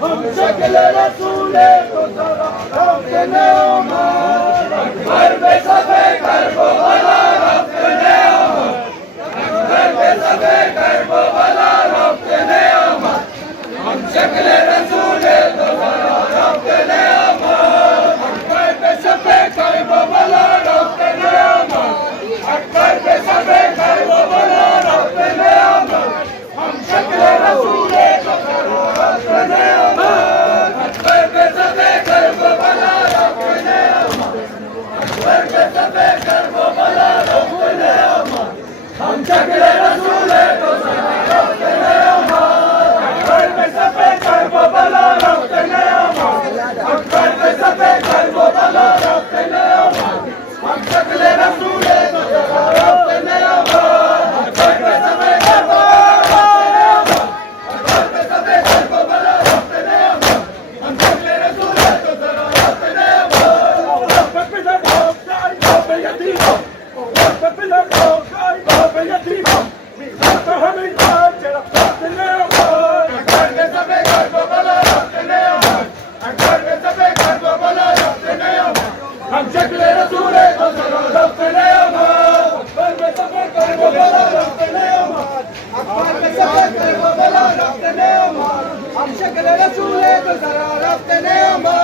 हम शक्ल रसूल तो जरा रब्तने उमर अकबर पे सबे करबो भला रब्तने उमर अकबर पे सबे करबो भला रब्तने उमर हम शक्ल रसूल तो जरा रब्तने उमर अकबर पे सबे करबो भला रब्तने उमर अकबर पे सबे करबो भला रब्तने उमर हम शक्ल रसूल तो जरा रब्तने उमर अकबर पे सबे करबो भला रब्तने उमर अकबर पे सबे करबो भला रब्तने उमर हम शक्ल रसूल तो जरा रब्तने उमर अकबर पे सबे करबो भला रब्तने उमर अकबर पे सबे करबो भला रब्तने उमर हम शक्ल रसूल तो जरा रब्तने उमर अकबर पे सबे करबो अकबर पे सबे करबो भला रब्तने उमर हम शक्ल रसूल तो जरा रब्तने उमर अकबर पे सबे करबो यतीम अकबर पे सबे करबो यतीम तो हमें जरा रब्तने उमर अकबर पे सबे करबो भला रब्तने उमर अकबर पे सबे करबो भला रब्तने उमर हम शक्ल रसूल तो जरा रब्तने उमर अकबर पे सबे करबो भला रब्तने उमर अकबर पे सबे करबो भला रब्तने उमर हम शक्ल रसूल तो जरा रब्तने उमर